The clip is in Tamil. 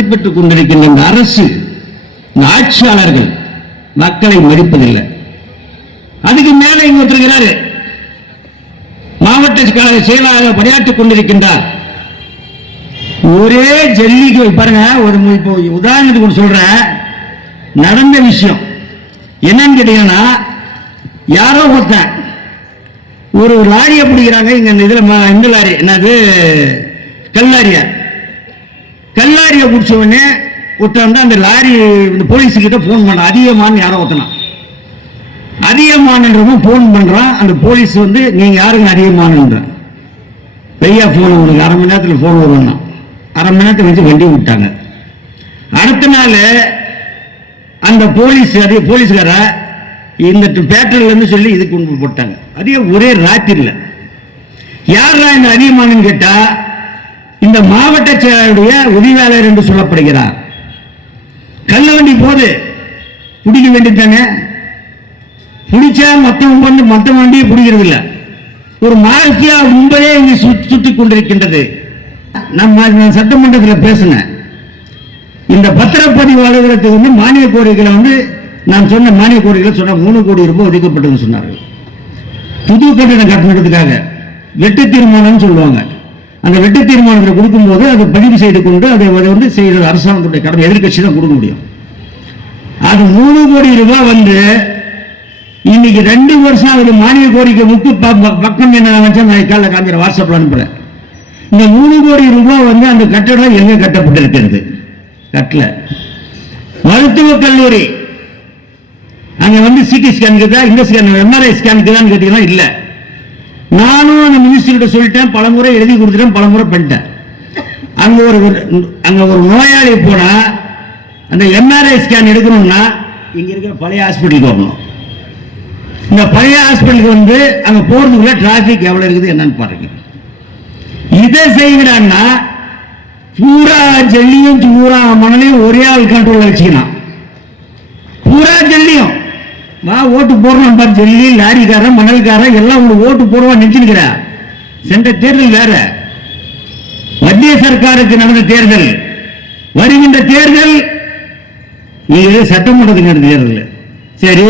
வசதி பெற்றுக் கொண்டிருக்கின்ற இந்த அரசு, இந்த ஆட்சியாளர்கள் மக்களை மதிப்பதில்லை. அதுக்கு மேல இங்க ஒருத்தருக்கிறாரு, மாவட்ட கழக செயலாளராக பணியாற்றிக் கொண்டிருக்கின்றார். ஒரே ஜல்லிக்கு பாருங்க, ஒரு இப்போ உதாரணத்துக்கு ஒன்று சொல்றேன், நடந்த விஷயம் என்னன்னு கேட்டீங்கன்னா, யாரோ ஒருத்தன் ஒரு லாரியை பிடிக்கிறாங்க. இங்க இதுல இந்த லாரி என்னது, கல்லாரியை பிடிச்ச உடனே ஒருத்தன் அந்த லாரி போலீஸ் கிட்ட போன் பண்ண, அதிகமான யாரோ ஒருத்தனா அதிகமானவன் போன் பண்றான். அந்த போலீஸ் வந்து நீங்க யாருங்க அதிகமானன்ற, பெய்யா போன் உங்களுக்கு அரை மணி நேரத்தில் போன் வருவாங்க. அரை மணி நேரத்தை வச்சு வண்டி விட்டாங்க. அடுத்த நாள் அந்த போலீஸ்கார இந்த பேட்டர்ல இருந்து சொல்லி இதுக்கு கொண்டு போட்டாங்க. அதே ஒரே ராத்திரில யாரா இந்த அதிகமானு கேட்டா, இந்த மாவட்ட செயலாளருடைய உதவியாளர் என்று சொல்லப்படுகிறார். கள்ள வண்டி போது பிடிக்க வேண்டியதானே, பிடிச்சா மொத்த வண்டியை பிடிக்கிறது இல்லை. ஒரு மாஃபியா முன்பே இங்கே சுற்றி கொண்டிருக்கின்றது. நம்ம சட்டமன்றத்தில் பேசினேன், இந்த பத்திரப்பதிவு அலுவலகத்துக்கு வந்து மானிய கோரிக்கைகளை வந்து நான் சொன்ன மானிய கோரிக்கைகளை சொன்ன 3 கோடி ரூபாய் ஒதுக்கப்பட்டதுன்னு சொன்னார்கள். புது கட்டணம் கட்டணத்துக்காக வெட்டு தீர்மானம் சொல்லுவாங்க. அந்த வெட்டு தீர்மானத்தை கொடுக்கும்போது அதை பதிவு செய்து கொண்டு அதை வந்து செய்யறது அரசாங்கத்துடைய கடமை, எதிர்கட்சி தான் கொடுக்க முடியும். அது 3 கோடி ரூபாய் வந்து இன்னைக்கு 2 வருஷம் ஆகுது. மானிய கோரிக்கை பக்கம் என்ன வச்சா நான் காலைல காமிக்கிற வாட்ஸ்அப்ல அனுப்புறேன். இந்த 3 கோடி ரூபாய் வந்து அந்த கட்டடம் எங்க கட்டப்பட்டிருக்கிறது? கட்டல. மருத்துவக் கல்லூரி அங்க வந்து சிடி ஸ்கேனுக்கு தான், இந்த ஸ்கேன் எம்ஆர்ஐ ஸ்கேனுக்கு தான் கேட்டீங்கன்னா இல்ல. நானும் அந்த மினிஸ்டர்கிட்ட சொல்லிட்டேன், பலமுறை எழுதி கொடுத்துட்டேன், பலமுறை பண்ணிட்டேன். அங்க ஒரு நோயாளி போனா அந்த எம்ஆர்ஐ ஸ்கேன் எடுக்கணும்னா இங்க இருக்கிற பழைய ஹாஸ்பிட்டலுக்கு வரணும். இந்த பழைய ஹாஸ்பிட்டலுக்கு வந்து அங்க போறதுக்குள்ள டிராபிக் எவ்வளவு இருக்குது என்னன்னு பாருங்க. இதை செய்யறான்னா பூரா ஜல்லியும் பூரா மணலையும் ஒரே ஆள் கண்ட்ரோல் வச்சுக்கலாம். பூரா ஜல்லியும் வா ஓட்டு போடுறோம் பாரு, ஜல்லி லாரிக்காரன் மணல்காரன் எல்லாம் ஓட்டு போடுவான் நினைச்சிருக்கிற. சென்ற தேர்தல் வேற, மத்திய சர்க்காருக்கு நடந்த தேர்தல், வருகின்ற தேர்தல் சட்டமன்றத்துக்கு நடந்த தேர்தல். சரி,